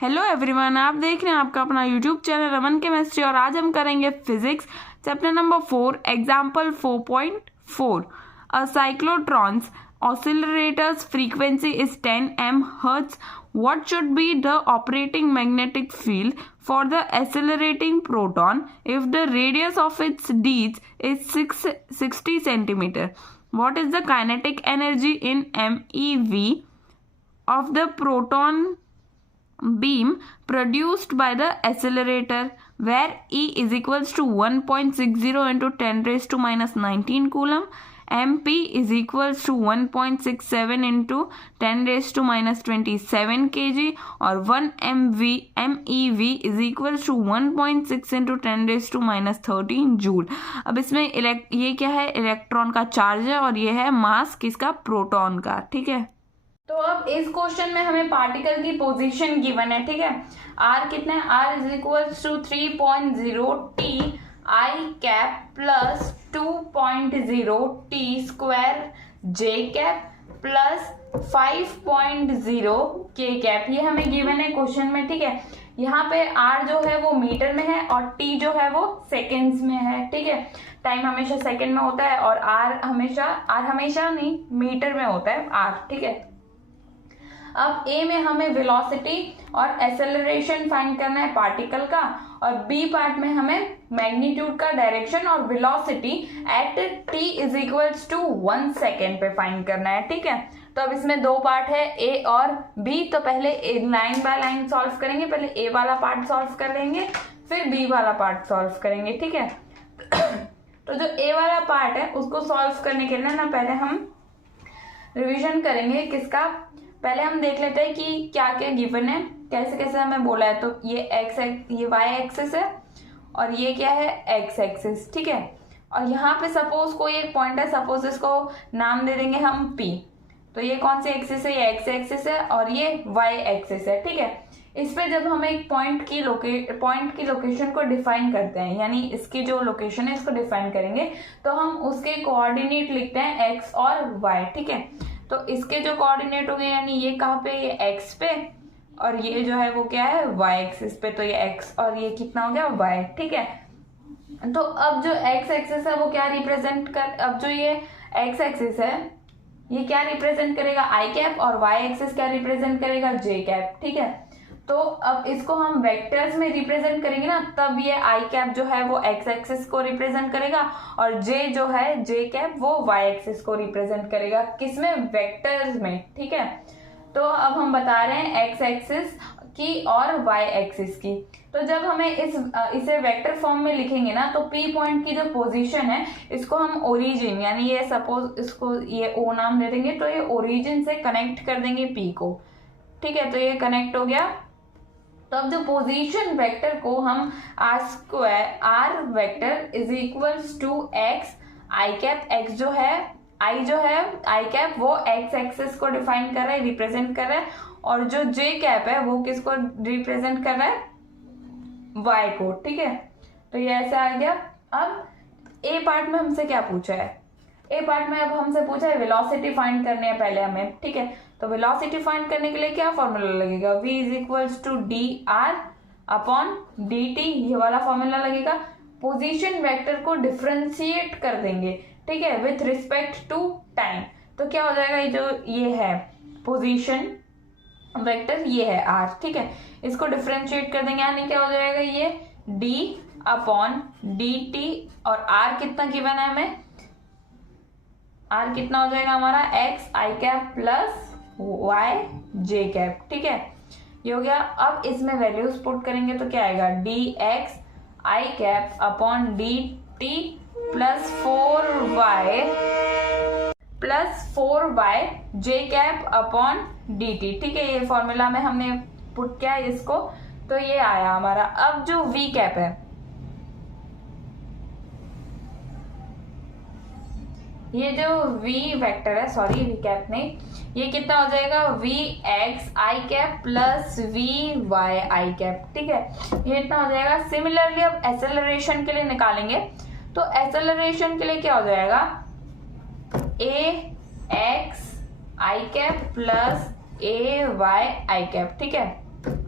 Hello everyone, आप देख रहे हैं आपका अपना यूट्यूब चैनल रमन केमिस्ट्री और आज हम करेंगे physics chapter number 4 example 4.4। A cyclotron's oscillator's frequency is 10 MHz. What should be the operating magnetic field for the accelerating proton if the radius of its disc is 60 centimeter? What is the kinetic energy in MeV of the proton beam produced by the accelerator, where E is equals to 1.60 into 10 raised to minus 19 coulomb, MP is equals to 1.67 into 10 raised to minus 27 kg और 1 MEV is equals to 1.6 into 10 raised to minus 13 joule. अब इसमें ये क्या है, electron का charge है और ये है मास किसका, प्रोटॉन का। ठीक है, तो अब इस क्वेश्चन में हमें पार्टिकल की पोजीशन गिवन है। ठीक है, आर कितना है, R is equals to 3.0 T I cap plus 2.0 T square J cap plus 5.0 K cap, ये हमें गिवन है क्वेश्चन में। ठीक है, यहाँ पे आर जो है वो मीटर में है और टी जो है वो सेकेंड्स में है। ठीक है, टाइम हमेशा सेकेंड में होता है और आर हमेशा नहीं, मीटर में होता है आर। ठीक है, अब ए में हमें वेलोसिटी और एक्सेलरेशन फाइंड करना है पार्टिकल का, और बी पार्ट में हमें मैग्नीट्यूड का डायरेक्शन और velocity at T is equals to 1 second पे फाइंड करना है। ठीक है, तो अब इसमें दो पार्ट है, ए और बी। तो पहले लाइन बाय लाइन सॉल्व करेंगे, पहले ए वाला पार्ट सॉल्व कर लेंगे, फिर बी वाला पार्ट सॉल्व करेंगे। ठीक है, तो जो ए वाला पार्ट है उसको सॉल्व करने के लिए ना पहले हम रिवीजन करेंगे किसका, पहले हम देख लेते हैं कि क्या क्या गिवन है, कैसे कैसे हमें बोला है। तो ये वाई एक्सिस है और ये क्या है, एक्स एक्सिस। ठीक है, और यहाँ पे सपोज कोई एक पॉइंट है, सपोज इसको नाम दे देंगे हम पी। तो ये कौन सी एक्सिस है, ये एक्स एक्सिस है और ये वाई एक्सिस है। ठीक है, इस पे जब हम एक पॉइंट की लोकेशन को डिफाइन करते हैं, यानी इसकी जो लोकेशन है इसको डिफाइन करेंगे, तो हम उसके कोऑर्डिनेट लिखते हैं एक्स और वाई। ठीक है, तो इसके जो कोऑर्डिनेट हो गए, यानी ये कहाँ पे, ये एक्स पे, और ये जो है वो क्या है, वाई एक्सिस पे। तो ये एक्स और ये कितना हो गया, वाई। ठीक है, तो अब जो एक्स एक्सिस है वो क्या रिप्रेजेंट कर, अब जो ये एक्स एक्सिस है ये क्या रिप्रेजेंट करेगा, आई कैप, और वाई एक्सिस क्या रिप्रेजेंट करेगा, जे कैप। ठीक है, तो अब इसको हम वेक्टर्स में रिप्रेजेंट करेंगे ना, तब ये आई कैप जो है वो एक्स एक्सिस को रिप्रेजेंट करेगा और जे जो है, जे कैप, वो वाई एक्सिस को रिप्रेजेंट करेगा। किसमें, वेक्टर्स में। ठीक है, तो अब हम बता रहे हैं एक्स एक्सिस की और वाई एक्सिस की। तो जब हमें इसे वेक्टर फॉर्म में लिखेंगे ना, तो पी पॉइंट की जो पोजीशन है इसको हम ओरिजिन, यानी ये सपोज इसको ये ओ नाम दे देंगे, तो ये ओरिजिन से कनेक्ट कर देंगे पी को। ठीक है, तो ये कनेक्ट हो गया। तो अब जो पोजीशन वेक्टर को हम R vector is equals to X I cap, X जो है आई कैप वो एक्स एक्सिस को डिफाइन कर रहा है, रिप्रेजेंट कर रहा है, और जो जे कैप है वो किसको रिप्रेजेंट कर रहा है, वाई को। ठीक है, तो ये ऐसा आ गया। अब ए पार्ट में हमसे क्या पूछा है, ए पार्ट में अब हमसे पूछा है वेलोसिटी फाइंड करनी है पहले हमें। ठीक है, तो वेलोसिटी फाइंड करने के लिए क्या फॉर्मूला लगेगा, v is equals to D R upon D T, ये वाला फॉर्मूला लगेगा। पोजीशन वेक्टर को डिफ्रेंशिएट कर देंगे, ठीक है, विथ रिस्पेक्ट टू टाइम। तो क्या हो जाएगा, ये जो ये है पोजीशन वेक्टर, ये है आर। ठीक है, इसको डिफ्रेंशिएट कर देंगे, यानी क्या हो जाएगा, ये डी अपॉन डी टी, और आर कितना गिवन है हमें, आर कितना हो जाएगा हमारा, एक्स आई कैप प्लस वाई जे कैप। ठीक है, ये हो गया। अब इसमें वैल्यूज पुट करेंगे तो क्या आएगा, डी एक्स आई cap upon D t plus 4y j cap upon D t. ठीक है, ये फॉर्मूला में हमने पुट किया इसको, तो ये आया हमारा। अब जो वी कैप है, ये जो v वेक्टर है, सॉरी वी कैप नहीं, ये कितना हो जाएगा, v x आई कैप प्लस v y आई कैप। ठीक है, ये इतना हो जाएगा। सिमिलरली अब एक्सेलरेशन के लिए निकालेंगे, तो एक्सेलरेशन के लिए क्या हो जाएगा, a x I cap plus a y I cap. ठीक है,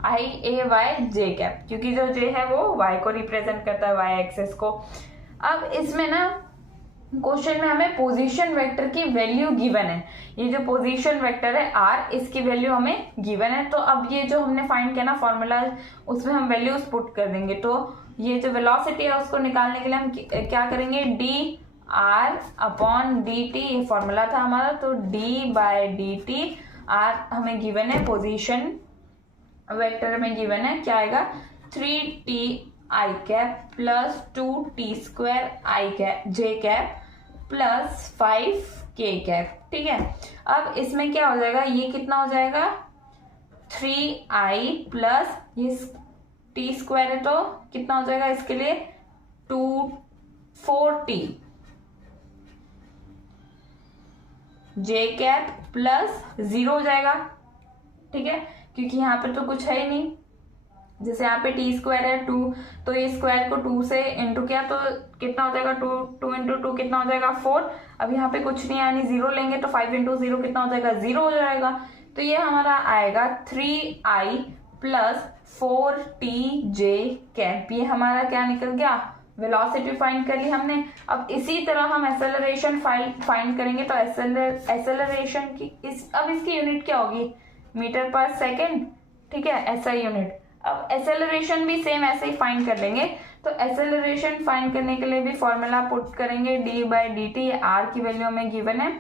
आई ए वाई जे कैप, क्योंकि जो जे है वो वाई को रिप्रेजेंट करता है, वाई एक्सेस को। अब इसमें ना क्वेश्चन में हमें पोजीशन वेक्टर की वैल्यू गिवन है, ये जो पोजीशन वेक्टर है आर, इसकी वैल्यू हमें गिवन है। तो अब ये जो हमने फाइंड किया ना फॉर्मूला, उसमें हम वैल्यूज पुट कर देंगे। तो ये जो वेलोसिटी है उसको निकालने के लिए हम क्या करेंगे, D R upon D T, ये फॉर्मूला था हमारा। तो D by D T, R हमें गिवन है, पोजीशन वेक्टर में गिवन है, क्या आएगा 3t I cap plus 2t square I cap J cap plus 5k cap. ठीक है, अब इसमें क्या हो जाएगा, ये कितना हो जाएगा 3i प्लस ये t स्क्वायर है तो कितना हो जाएगा इसके लिए 4t जे कैप प्लस 0 हो जाएगा। ठीक है, क्योंकि यहाँ पे तो कुछ है ही नहीं, जैसे यहाँ पे टी स्क्वायर है 2, तो ये स्क्वायर को 2 से इंटू किया तो कितना हो जाएगा 2 इंटू 2 कितना हो जाएगा 4। अब यहाँ पे कुछ नहीं यानी 0 लेंगे तो 5 इंटू 0 कितना हो जाएगा 0 हो जाएगा। तो ये हमारा आएगा 3i plus 4t J cap, ये हमारा क्या निकल गया, वेलोसिटी फाइंड कर ली हमने। अब इसी तरह हम एक्सेलरेशन फाइंड करेंगे। तो एक्सेलरेशन की अब इसकी यूनिट क्या होगी, मीटर पर सेकेंड। ठीक है, ऐसा यूनिट। अब एक्सेलरेशन भी सेम ऐसे ही फाइंड कर लेंगे। तो एक्सेलरेशन फाइंड करने के लिए भी फॉर्मूला पुट करेंगे, D by D T, R की वैल्यू हमें गिवन है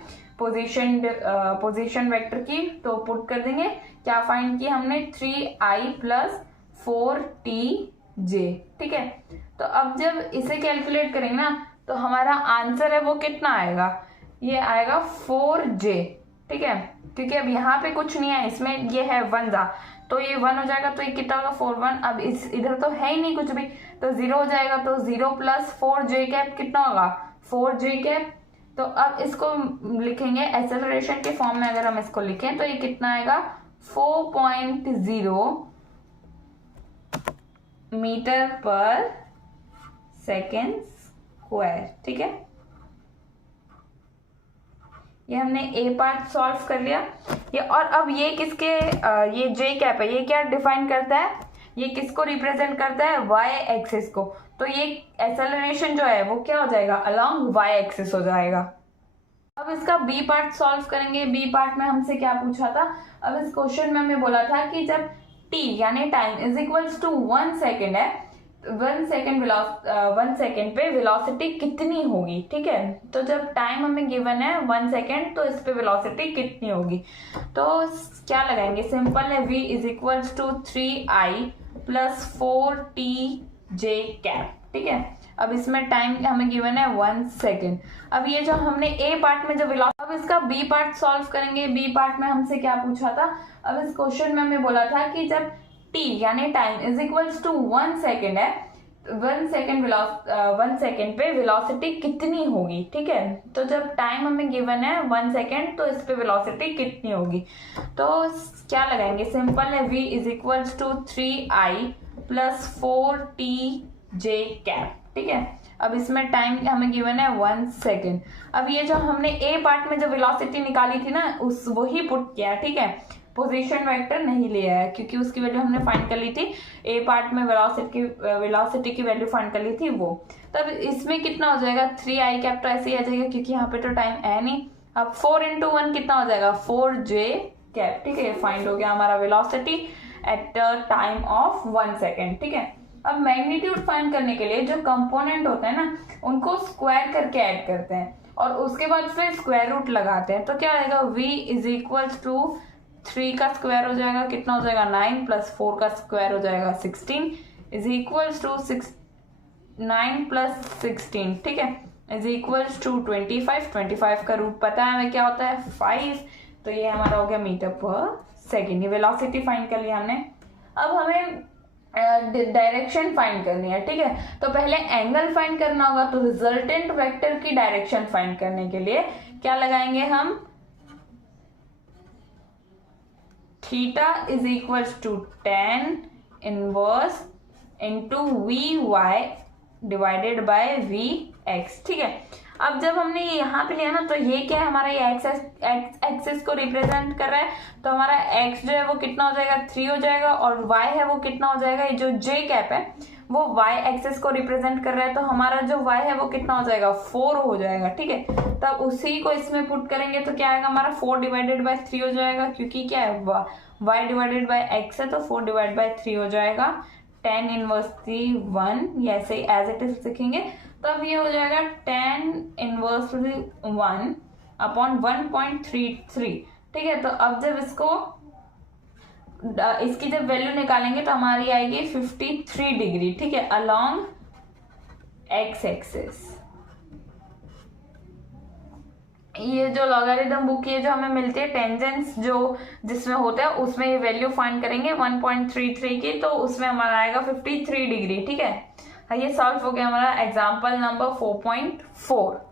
पोजीशन वेक्टर की, तो पुट कर देंगे। क्या फाइंड किया हमने 3i प्लस 4t जे। ठीक है, तो अब जब इसे कैलकुलेट करेंगे ना तो हमारा आंसर है वो कितना आएगा, ये आएगा 4j। ठीक है, क्योंकि अब यहाँ पे कुछ नहीं है, इसमें ये है 1 जा, तो ये 1 हो जाएगा, तो ये कितना होगा 4 1। अब इधर तो है ही नहीं कुछ भी, तो 0 हो जाएगा। तो 0 प्लस 4j कैप कितना होगा 4j कैप। तो अब इसको लिखेंगे एक्सेलरेशन के फॉर्म में, अगर हम इसको लिखें तो ये कितना आएगा 4.0 मीटर पर सेकेंड स्क्वायर। ठीक है, ये हमने ए पार्ट सॉल्व कर लिया। ये और अब ये किसके ये जे कैप है, ये क्या डिफाइन करता है, ये किसको रिप्रेजेंट करता है, वाई एक्सिस को। तो ये एक्सेलरेशन जो है वो क्या हो जाएगा, अलोंग वाई एक्सिस हो जाएगा। अब इसका बी पार्ट सॉल्व करेंगे। बी पार्ट में हमसे क्या पूछा था, अब इस क्वेश्चन में हमें बोला था कि जब t यानी time is equals to 1 second है, 1 सेकेंड पे वेलोसिटी कितनी होगी। ठीक है, तो जब टाइम हमें गिवन है 1 सेकेंड, तो इस पे वेलोसिटी कितनी होगी। तो क्या लगाएंगे, सिंपल है, v is equals to 3i plus 4t J cap. ठीक है, अब इसमें टाइम हमें गिवन है 1 सेकेंड। अब ये जो हमने ए पार्ट में जो वेलोसिटी, अब इसका बी पार्ट सॉल्व करेंगे। बी पार्ट में हमसे क्या पूछा था, अब इस क्वेश्चन में हमें बोला था कि जब t यानी time is equals to 1 second है, 1 सेकेंड पे वेलोसिटी कितनी होगी। ठीक है, तो जब टाइम हमें गिवन है 1 सेकेंड, तो इस पे वेलोसिटी कितनी होगी। तो क्या लगाएंगे, सिंपल है, v is equals to 3i plus 4t J cap. ठीक है, अब इसमें टाइम हमें गिवन है 1 सेकेंड। अब ये जो हमने ए पार्ट में जो वेलोसिटी निकाली थी ना, उस वही पुट किया। ठीक है, पोजीशन वेक्टर नहीं लिया है क्योंकि उसकी वैल्यू हमने फाइंड कर ली थी, ए पार्ट में वेलोसिटी की वैल्यू फाइंड कर ली थी वो। तब इसमें कितना हो जाएगा 3i कैप, तो ऐसे ही आ जाएगा क्योंकि यहाँ पे तो टाइम है नहीं। अब 4 इंटू 1 कितना हो जाएगा 4j कैप। ठीक है, फाइंड हो गया हमारा velocity at time of 1 second. ठीक है, अब मैग्नीट्यूड फाइंड करने के लिए जो कंपोनेंट होते हैं ना, उनको स्क्वायर करके ऐड करते हैं और उसके बाद फिर स्क्वायर रूट लगाते हैं। तो क्या आएगा, v इज इक्वल्स टू 3 का स्क्वायर हो जाएगा, कितना हो जाएगा 9 प्लस 4 का स्क्वायर हो जाएगा 16 इज इक्वल्स टू 9 प्लस 16। ठीक है, इज इक्वल्स टू 25 का रूट पता है हमें क्या होता है 5। तो ये हमारा हो गया मीटर पर सेकेंड। ये वेलोसिटी फाइंड कर लिया हमने। अब हमें डायरेक्शन फाइंड करनी है। ठीक है, तो पहले एंगल फाइंड करना होगा। तो रिजल्टेंट वेक्टर की डायरेक्शन फाइंड करने के लिए क्या लगाएंगे हम, theta is equals to tan inverse into V Y divided by V X. ठीक है, अब जब हमने ये यहाँ पे लिया ना, तो ये क्या है, हमारा ये एक्सेस को रिप्रेजेंट कर रहा है, तो हमारा एक्स जो है वो कितना हो जाएगा, 3 हो जाएगा, और वाई है वो कितना हो जाएगा, ये जो जे कैप है वो वाई एक्सेस को रिप्रेजेंट कर रहा है, तो हमारा जो वाई है वो कितना हो जाएगा, 4 हो जाएगा। ठीक है, तब उसी को इसमें पुट करेंगे तो क्या आएगा, हमारा 4 डिवाइडेड बाय 3 हो जाएगा, क्योंकि क्या है, वाई डिवाइडेड बाय एक्स है, तो 4 डिवाइड बाय 3 हो जाएगा, 10 इनवर्सली 1, ऐसे एज इट इज लिखेंगे। तो अब ये हो जाएगा 10 इनवर्सली 1 अपॉन 1.33। ठीक है, तो अब जब इसकी जब वैल्यू निकालेंगे तो हमारी आएगी 53 डिग्री। ठीक है, अलोंग एक्स एक्सिस। ये जो लॉगरिथम बुक ये जो हमें मिलती है टेंजेंट्स जो जिसमें होता है उसमें ये वैल्यू फाइंड करेंगे 1.33 की, तो उसमें हमारा आएगा 53 डिग्री। ठीक है, ये सॉल्व हो गया हमारा एग्जाम्पल नंबर 4.4।